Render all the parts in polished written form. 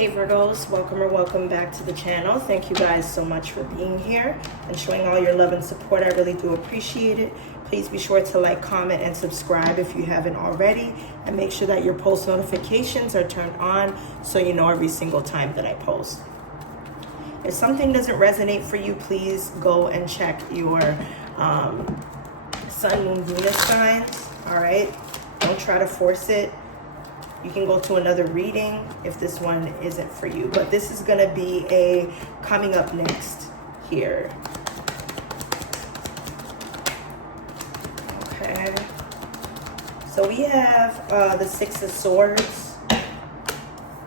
Hey Virgos, welcome or welcome back to the channel. Thank you guys so much for being here and showing all your love and support. I really do appreciate it. Please be sure to like, comment, and subscribe if you haven't already. And make sure that your post notifications are turned on so you know every single time that I post. If something doesn't resonate for you, please go and check your Sun, Moon, Venus signs. All right? Don't try to force it. You can go to another reading if this one isn't for you. But this is going to be a coming up next here. Okay. So we have the Six of Swords.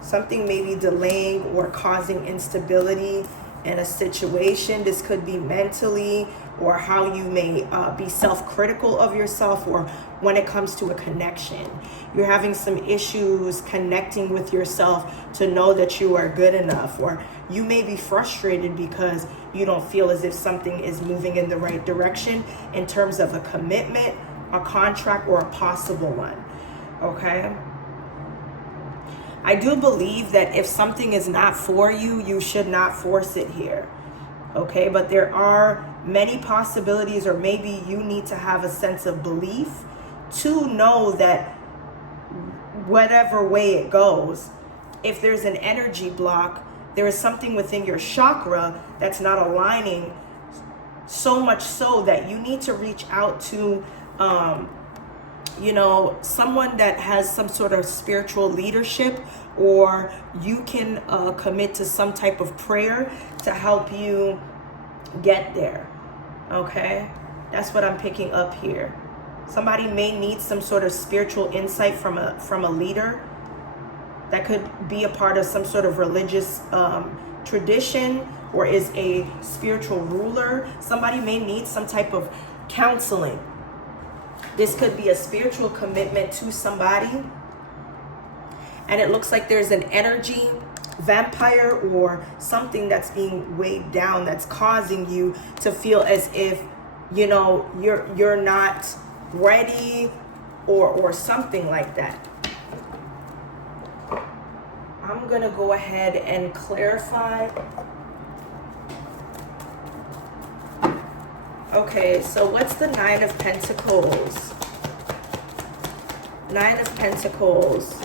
Something maybe delaying or causing instability in a situation. This could be mentally, or how you may be self-critical of yourself, or when it comes to a connection. You're having some issues connecting with yourself to know that you are good enough, or you may be frustrated because you don't feel as if something is moving in the right direction in terms of a commitment, a contract, or a possible one. Okay? I do believe that if something is not for you, you should not force it here. Okay? But there are many possibilities, or maybe you need to have a sense of belief to know that whatever way it goes, if there's an energy block, there is something within your chakra that's not aligning, so much so that you need to reach out to someone that has some sort of spiritual leadership, or you can commit to some type of prayer to help you get there. Okay, that's what I'm picking up here. Somebody may need some sort of spiritual insight from a leader that could be a part of some sort of religious tradition, or is a spiritual ruler. Somebody may need some type of counseling. This could be a spiritual commitment to somebody. And it looks like there's an energy vampire or something that's being weighed down, that's causing you to feel as if, you're not ready, or something like that. I'm gonna go ahead and clarify. Okay, so what's the Nine of Pentacles? Nine of Pentacles.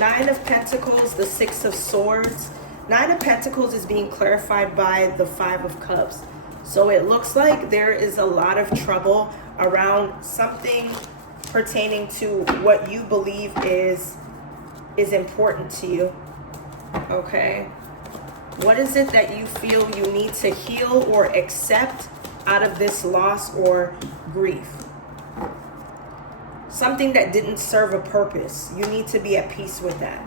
Nine of Pentacles, the Six of Swords. Nine of Pentacles is being clarified by the Five of Cups. So it looks like there is a lot of trouble around something pertaining to what you believe is important to you. Okay? What is it that you feel you need to heal or accept out of this loss or grief? Something that didn't serve a purpose. You need to be at peace with that.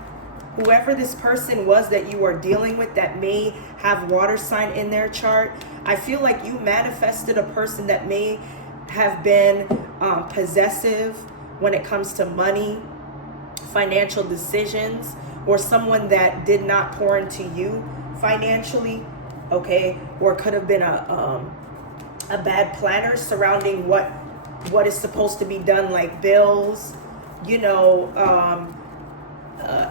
Whoever this person was that you are dealing with that may have water sign in their chart, I feel like you manifested a person that may have been possessive when it comes to money, financial decisions, or someone that did not pour into you financially, okay? Or could have been a bad planner surrounding what is supposed to be done, like bills,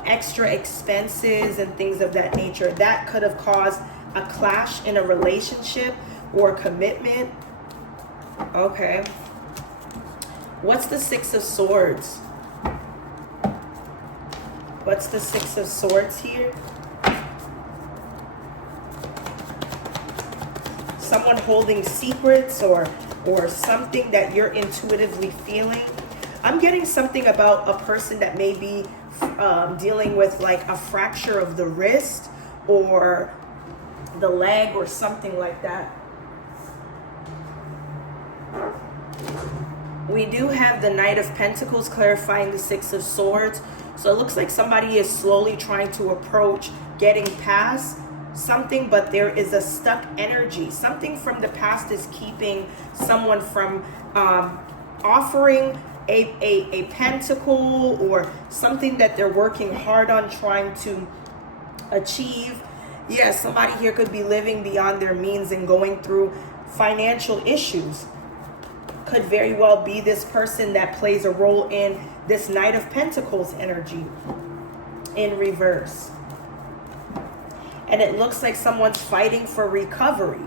extra expenses and things of that nature. That could have caused a clash in a relationship or commitment. Okay. What's the Six of Swords? What's the Six of Swords here? Someone holding secrets, or something that you're intuitively feeling. I'm getting something about a person that may be dealing with like a fracture of the wrist or the leg or something like that. We do have the Knight of Pentacles clarifying the Six of Swords. So it looks like somebody is slowly trying to approach getting past something, but there is a stuck energy. Something from the past is keeping someone from offering a pentacle, or something that they're working hard on trying to achieve. Yeah, somebody here could be living beyond their means and going through financial issues. Could very well be this person that plays a role in this Knight of Pentacles energy. in reverse. And it looks like someone's fighting for recovery.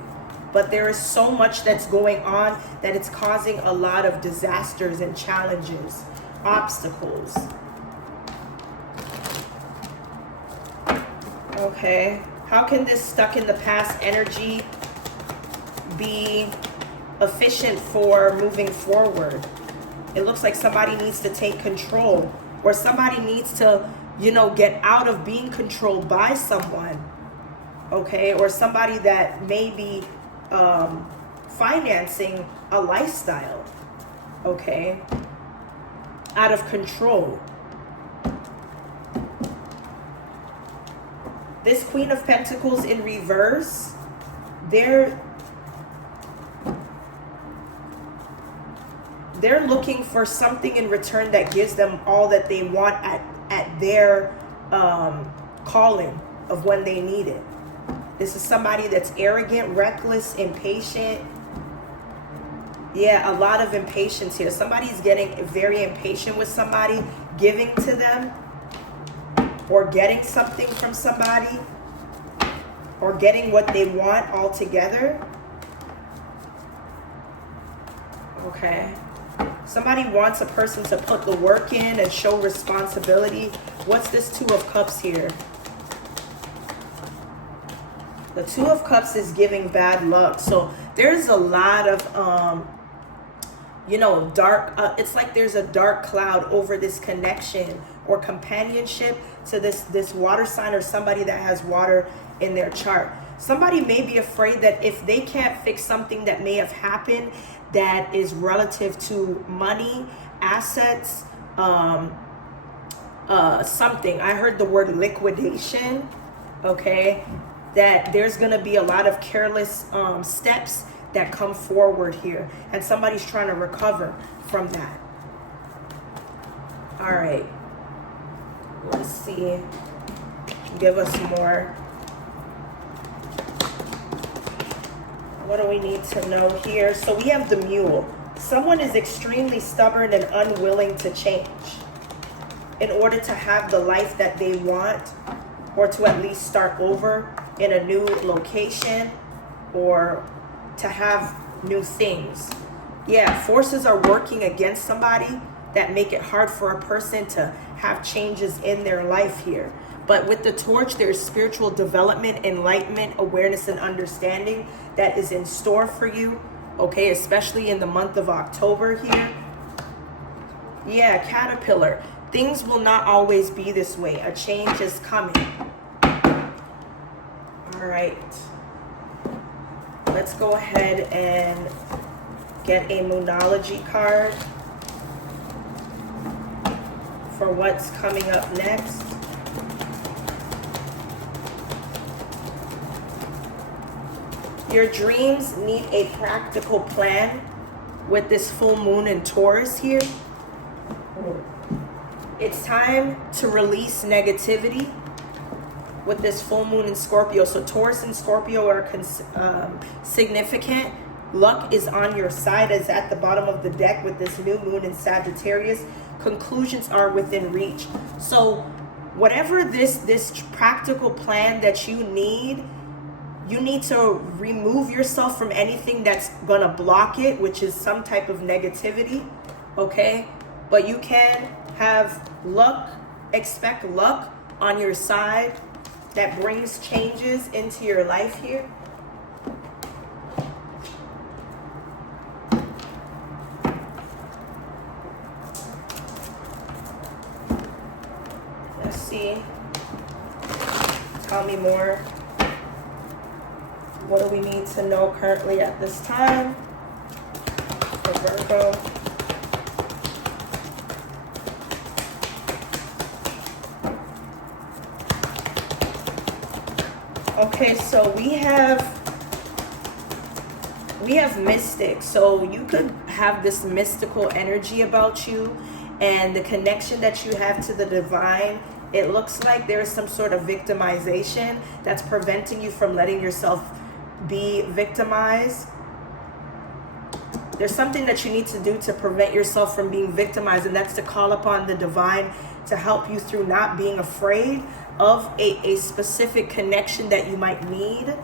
But there is so much that's going on that it's causing a lot of disasters and challenges, obstacles. Okay. How can this stuck in the past energy be efficient for moving forward? It looks like somebody needs to take control, or somebody needs to, you know, get out of being controlled by someone. Okay. Or somebody that may be financing a lifestyle, okay, out of control. This Queen of Pentacles in reverse, they're looking for something in return that gives them all that they want at their calling of when they need it. This is somebody that's arrogant, reckless, impatient. Yeah, a lot of impatience here. Somebody's getting very impatient with somebody, giving to them, or getting something from somebody, or getting what they want altogether. Okay. Somebody wants a person to put the work in and show responsibility. What's this Two of Cups here? The Two of Cups is giving bad luck. So there's a lot of, you know, dark, it's like there's a dark cloud over this connection or companionship to this water sign, or somebody that has water in their chart. Somebody may be afraid that if they can't fix something that may have happened that is relative to money, assets, something. I heard the word liquidation, okay? That there's going to be a lot of careless steps that come forward here, and somebody's trying to recover from that. All right, let's see. Give us more. What do we need to know here? So we have the Mule. Someone is extremely stubborn and unwilling to change in order to have the life that they want, or to at least start over in a new location, or to have new things. Yeah, forces are working against somebody that make it hard for a person to have changes in their life here. But with the Torch, there's spiritual development, enlightenment, awareness, and understanding that is in store for you, okay, especially in the month of October here. Yeah, Caterpillar. Things will not always be this way. A change is coming. All right. Let's go ahead and get a Moonology card for what's coming up next. Your dreams need a practical plan with this full moon in Taurus here. It's time to release negativity with this full moon in Scorpio. So Taurus and Scorpio are significant. Luck is on your side, as at the bottom of the deck with this new moon in Sagittarius. Conclusions are within reach. So whatever this practical plan that you need to remove yourself from anything that's going to block it, which is some type of negativity, okay? But you can have luck, expect luck on your side that brings changes into your life here. Let's see. Tell me more. What do we need to know currently at this time for Virgo? Okay, so we have mystic. So you could have this mystical energy about you, and the connection that you have to the divine. It looks like there's some sort of victimization that's preventing you from letting yourself be victimized. There's something that you need to do to prevent yourself from being victimized, and that's to call upon the divine to help you through not being afraid of a specific connection that you might need.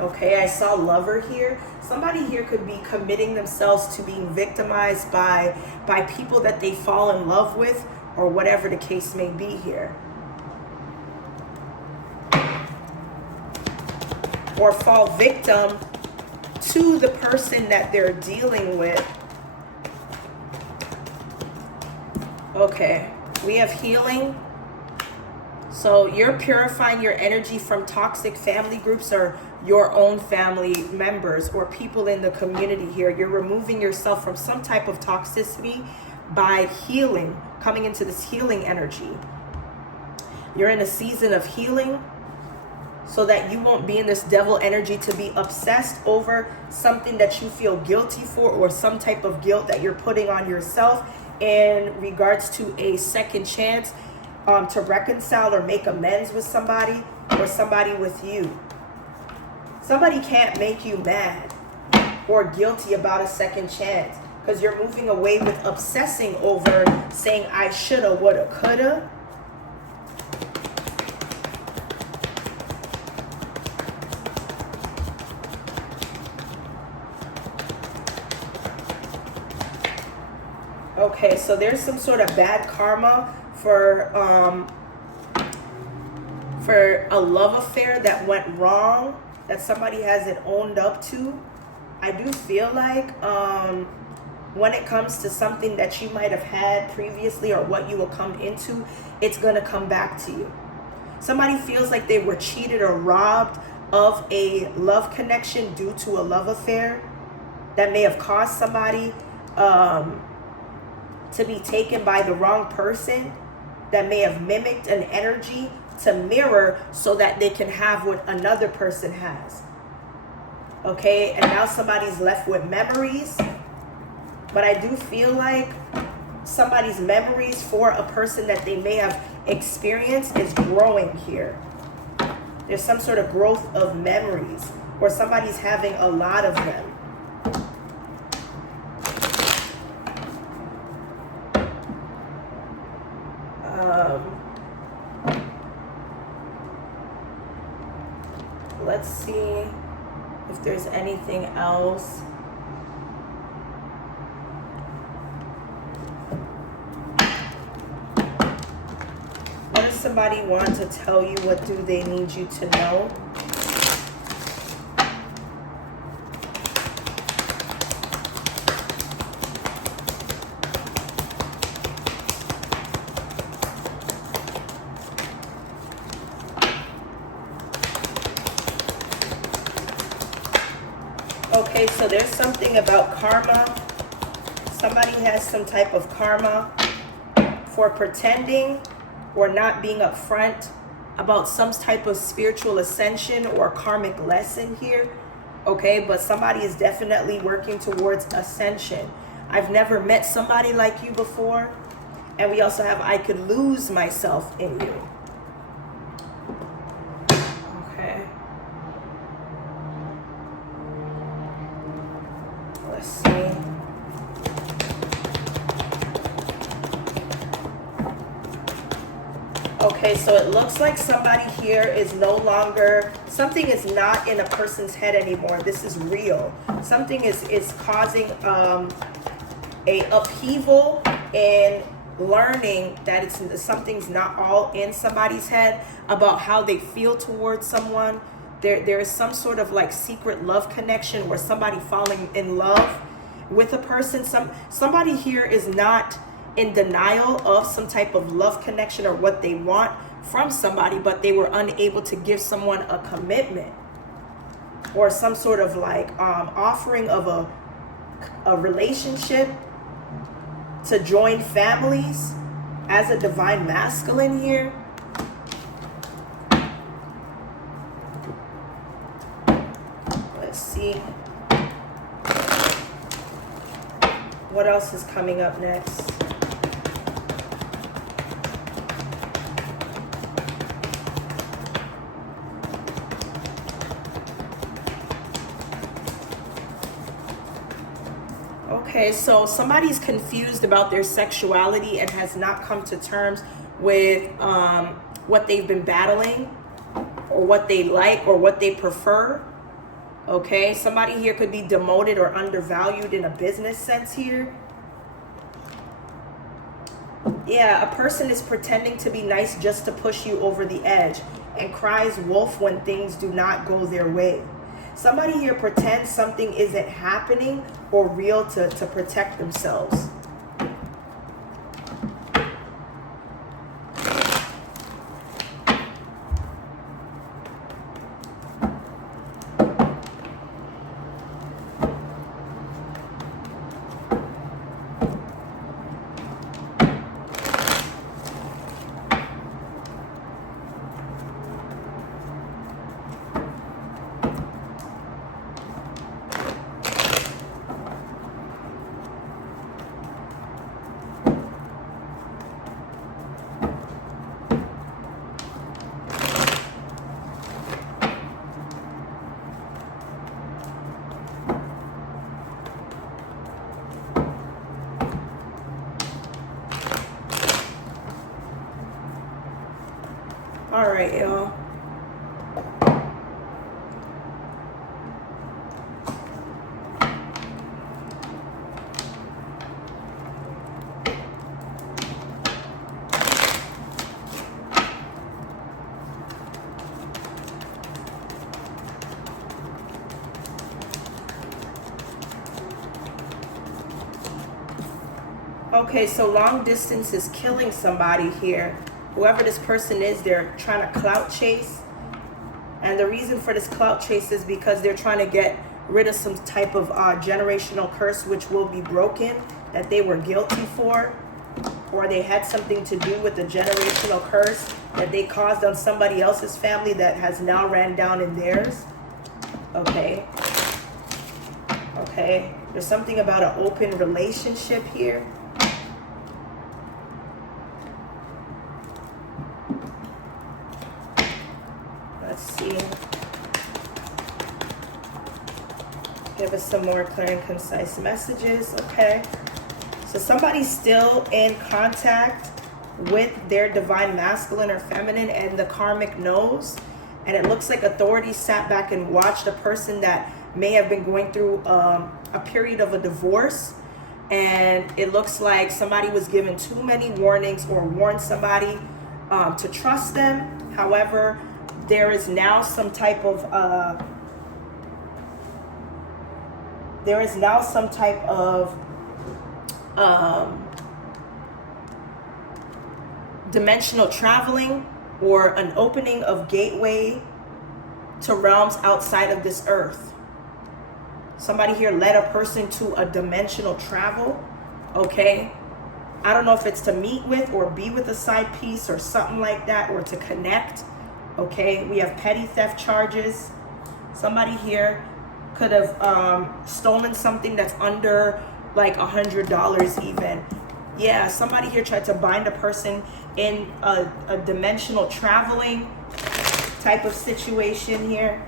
Okay, I saw lover here. Somebody here could be committing themselves to being victimized by people that they fall in love with, or whatever the case may be here. Or fall victim to the person that they're dealing with. Okay, we have healing. So you're purifying your energy from toxic family groups or your own family members or people in the community here. You're removing yourself from some type of toxicity by healing, coming into this healing energy. You're in a season of healing so that you won't be in this devil energy to be obsessed over something that you feel guilty for, or some type of guilt that you're putting on yourself in regards to a second chance to reconcile or make amends with somebody, or somebody with you. Somebody can't make you mad or guilty about a second chance, because you're moving away with obsessing over saying I shoulda, woulda, coulda. Okay, so there's some sort of bad karma for a love affair that went wrong, that somebody hasn't owned up to. I do feel like when it comes to something that you might have had previously, or what you will come into, it's going to come back to you. Somebody feels like they were cheated or robbed of a love connection due to a love affair that may have caused somebody to be taken by the wrong person, that may have mimicked an energy to mirror so that they can have what another person has. Okay, and now somebody's left with memories. But I do feel like somebody's memories for a person that they may have experienced is growing here. There's some sort of growth of memories, or somebody's having a lot of them. Let's see if there's anything else. What does somebody want to tell you? What do they need you to know? Okay, so there's something about karma. Somebody has some type of karma for pretending or not being upfront about some type of spiritual ascension or karmic lesson here. Okay, but somebody is definitely working towards ascension. I've never met somebody like you before. And we also have I could lose myself in you. Let's see. Okay, so it looks like somebody here is no longer, something is not in a person's head anymore. This is real. Something is causing a upheaval in learning that something's not all in somebody's head about how they feel towards someone. There is some sort of like secret love connection where somebody falling in love with a person. Somebody here is not in denial of some type of love connection or what they want from somebody, but they were unable to give someone a commitment or some sort of like offering of a relationship to join families as a divine masculine here. Let's see. What else is coming up next? Okay, so somebody's confused about their sexuality and has not come to terms with what they've been battling, or what they like, or what they prefer. Okay, somebody here could be demoted or undervalued in a business sense here. Yeah, a person is pretending to be nice just to push you over the edge and cries wolf when things do not go their way. Somebody here pretends something isn't happening or real to protect themselves. All right, y'all. Okay, so long distance is killing somebody here. Whoever this person is, they're trying to clout chase. And the reason for this clout chase is because they're trying to get rid of some type of generational curse which will be broken, that they were guilty for, or they had something to do with the generational curse that they caused on somebody else's family that has now ran down in theirs. Okay. Okay. There's something about an open relationship here. Let's see. Give us some more clear and concise messages. Okay. So somebody's still in contact with their divine masculine or feminine, and the karmic knows. And it looks like authority sat back and watched a person that may have been going through a period of a divorce. And it looks like somebody was given too many warnings or warned somebody to trust them. However, there is now some type of dimensional traveling, or an opening of gateway to realms outside of this earth. Somebody here led a person to a dimensional travel. Okay, I don't know if it's to meet with or be with a side piece or something like that, or to connect. Okay, we have petty theft charges. Somebody here could have stolen something that's under like $100 even. Yeah, somebody here tried to bind a person in a dimensional traveling type of situation here.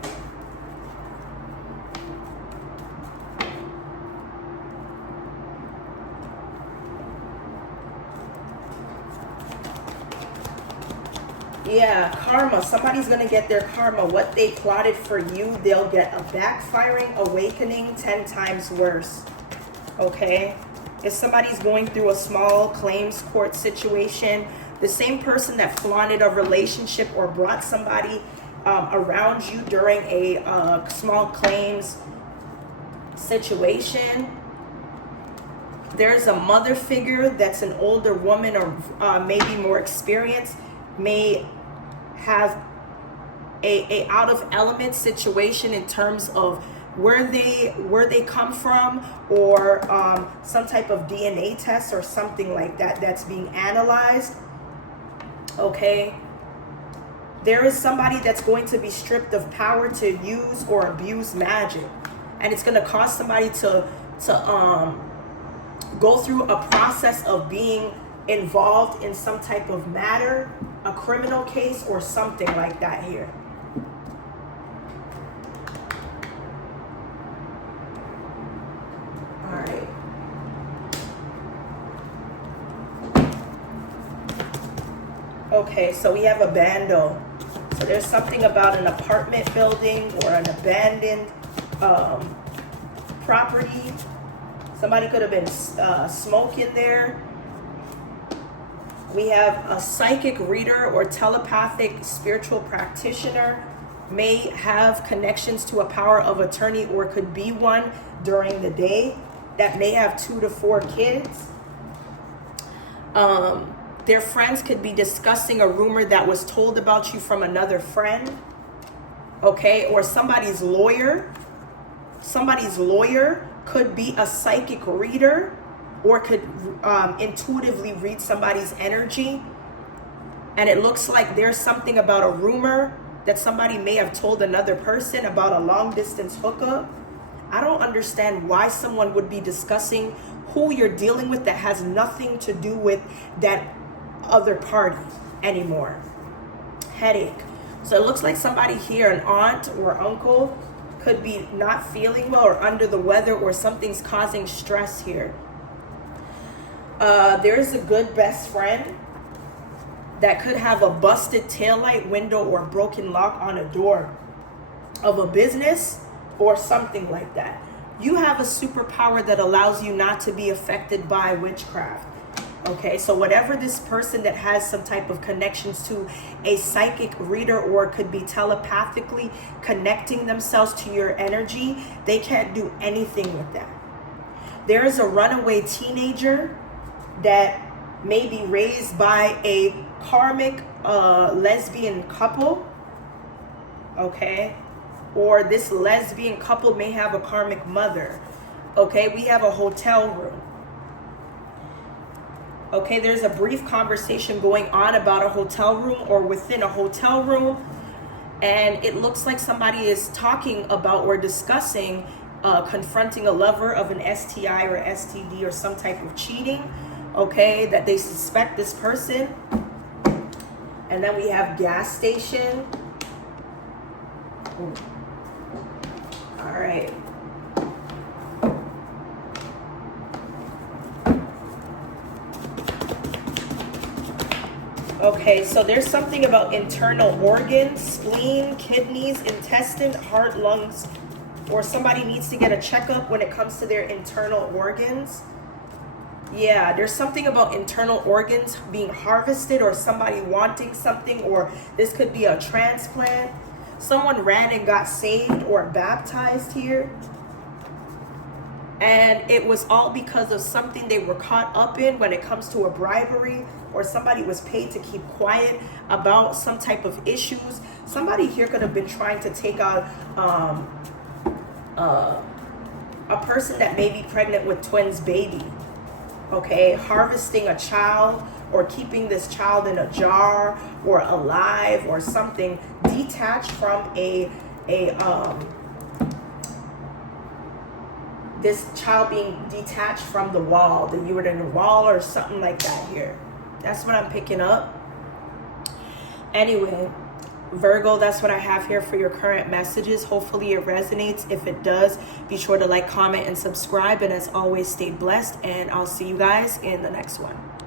Yeah, karma. Somebody's going to get their karma. What they plotted for you, they'll get a backfiring awakening 10 times worse. Okay? If somebody's going through a small claims court situation, the same person that flaunted a relationship or brought somebody around you during a small claims situation, there's a mother figure that's an older woman or maybe more experienced, may have a out of element situation in terms of where they come from, or some type of DNA test or something like that that's being analyzed. Okay, there is somebody that's going to be stripped of power to use or abuse magic, and it's going to cause somebody to go through a process of being involved in some type of matter, a criminal case or something like that here. All right. Okay, so we have a bando. So there's something about an apartment building or an abandoned property. Somebody could have been smoking there. We have a psychic reader or telepathic spiritual practitioner. May have connections to a power of attorney or could be one during the day that may have 2 to 4 kids. Their friends could be discussing a rumor that was told about you from another friend. Okay, or somebody's lawyer. Somebody's lawyer could be a psychic reader or could intuitively read somebody's energy. And it looks like there's something about a rumor that somebody may have told another person about a long distance hookup. I don't understand why someone would be discussing who you're dealing with that has nothing to do with that other party anymore. Headache. So it looks like somebody here, an aunt or uncle, could be not feeling well or under the weather, or something's causing stress here. There's a good best friend that could have a busted taillight window or broken lock on a door of a business or something like that. You have a superpower that allows you not to be affected by witchcraft. Okay, so whatever this person that has some type of connections to a psychic reader or could be telepathically connecting themselves to your energy, they can't do anything with that. There is a runaway teenager that may be raised by a karmic lesbian couple. Okay, or this lesbian couple may have a karmic mother. Okay, we have a hotel room. Okay, there's a brief conversation going on about a hotel room or within a hotel room. And it looks like somebody is talking about or discussing confronting a lover of an STI or STD or some type of cheating. Okay, that they suspect this person. And then we have gas station. Ooh. All right. Okay, so there's something about internal organs, spleen, kidneys, intestine, heart, lungs, or somebody needs to get a checkup when it comes to their internal organs. Yeah, there's something about internal organs being harvested or somebody wanting something, or this could be a transplant. Someone ran and got saved or baptized here. And it was all because of something they were caught up in when it comes to a bribery, or somebody was paid to keep quiet about some type of issues. Somebody here could have been trying to take out a person that may be pregnant with twins baby. Okay, harvesting a child or keeping this child in a jar or alive or something, detached from this child being detached from the wall, the uterine wall or something like that here. That's what I'm picking up. Anyway, Virgo, that's what I have here for your current messages. Hopefully it resonates. If it does, be sure to like, comment, and subscribe. And as always, stay blessed. And I'll see you guys in the next one.